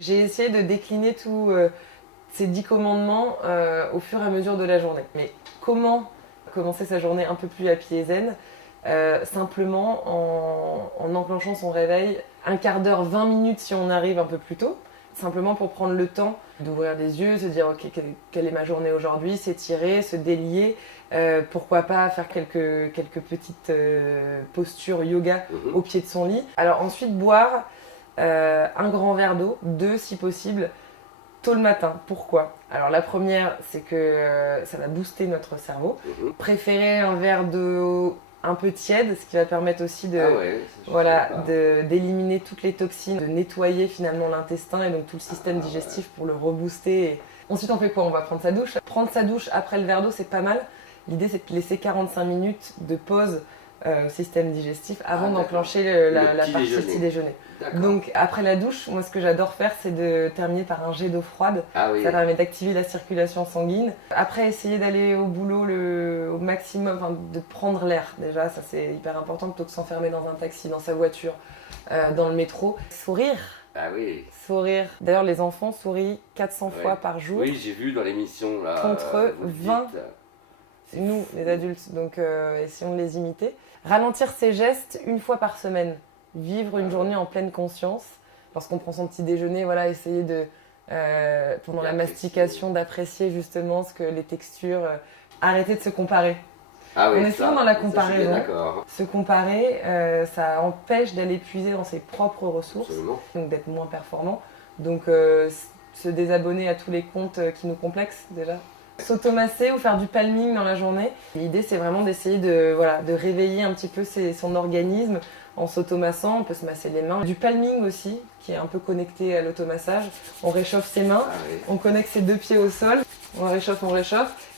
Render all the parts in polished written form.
J'ai essayé de décliner tous ces 10 commandements au fur et à mesure de la journée. Mais comment commencer sa journée un peu plus happy et zen? Simplement en enclenchant son réveil, un quart d'heure, 20 minutes si on arrive un peu plus tôt, simplement pour prendre le temps d'ouvrir les yeux, se dire ok, quelle est ma journée aujourd'hui, s'étirer, se délier, pourquoi pas faire quelques petites postures yoga au pied de son lit. Alors ensuite boire un grand verre d'eau, 2 si possible, tôt le matin. Pourquoi? Alors la première, c'est que ça va booster notre cerveau. Préférer un verre d'eau un peu tiède, ce qui va permettre aussi d'éliminer toutes les toxines, de nettoyer finalement l'intestin et donc tout le système digestif pour le rebooster. Et... Ensuite, on fait quoi? On va prendre sa douche. Prendre sa douche après le verre d'eau, c'est pas mal. L'idée, c'est de laisser 45 minutes de pause au système digestif avant d'enclencher la partie petit déjeuner. Donc après la douche, moi ce que j'adore faire, c'est de terminer par un jet d'eau froide. Ça permet d'activer la circulation sanguine. Après, essayer d'aller au boulot au maximum, enfin, de prendre l'air déjà, ça c'est hyper important plutôt que de s'enfermer dans un taxi, dans sa voiture, dans le métro. Sourire. Ah oui. Sourire. D'ailleurs, les enfants sourient 400 fois par jour. Oui, j'ai vu dans l'émission là. Contre 20 nous, les adultes. Donc essayons de les imiter. Ralentir ses gestes une fois par semaine. Vivre une journée en pleine conscience. Lorsqu'on prend son petit déjeuner, voilà, essayer de, pendant la mastication, d'apprécier justement les textures. Arrêter de se comparer. Ah oui, on est souvent dans la comparaison. D'accord. Se comparer, ça empêche d'aller puiser dans ses propres ressources. Absolument. Donc d'être moins performant. Donc se désabonner à tous les comptes qui nous complexent déjà. S'automasser ou faire du palming dans la journée. L'idée, c'est vraiment d'essayer de réveiller un petit peu son organisme en s'automassant. On peut se masser les mains. Du palming aussi, qui est un peu connecté à l'automassage. On réchauffe ses mains, on connecte ses 2 pieds au sol, on réchauffe.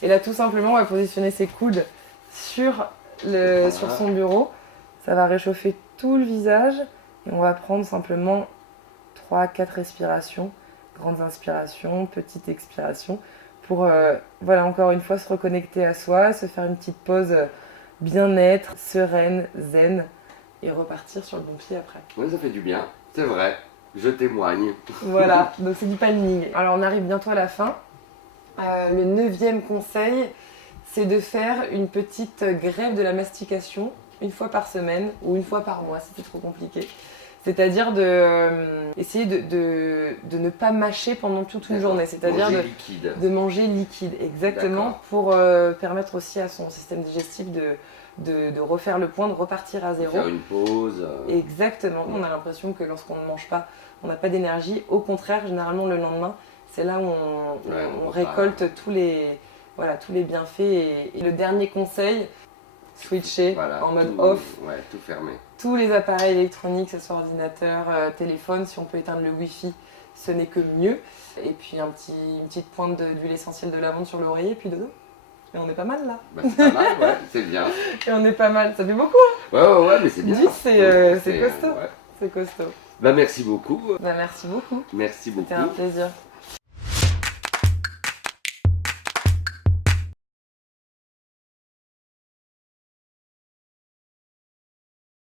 Et là, tout simplement, on va positionner ses coudes sur son bureau. Ça va réchauffer tout le visage. Et on va prendre simplement 3-4 respirations. Grandes inspirations, petites expirations. Pour, encore une fois, se reconnecter à soi, se faire une petite pause bien-être, sereine, zen, et repartir sur le bon pied après. Oui, ça fait du bien, c'est vrai, je témoigne. Voilà, donc c'est du palming. Alors on arrive bientôt à la fin. Le 9e conseil, c'est de faire une petite grève de la mastication une fois par semaine ou une fois par mois, si c'est trop compliqué. C'est-à-dire essayer de ne pas mâcher pendant toute une journée. C'est-à-dire de manger liquide, exactement, pour permettre aussi à son système digestif de refaire le point, de repartir à zéro. Faire une pause. Exactement. On a l'impression que lorsqu'on ne mange pas, on n'a pas d'énergie. Au contraire, généralement le lendemain, c'est là où on récolte tous les bienfaits. Et le dernier conseil, switcher en mode off. Ouais, tout fermé. Tous les appareils électroniques, que ce soit ordinateur, téléphone, si on peut éteindre le wifi, ce n'est que mieux. Et puis une petite pointe d'huile essentielle de lavande sur l'oreiller, et puis dodo. Et on est pas mal là. Bah, c'est pas mal, ouais, c'est bien. Et on est pas mal, ça fait beaucoup hein. Ouais, mais c'est bien. 10, c'est costaud. C'est costaud. Bah merci beaucoup. Bah merci beaucoup. Merci beaucoup. C'était un plaisir.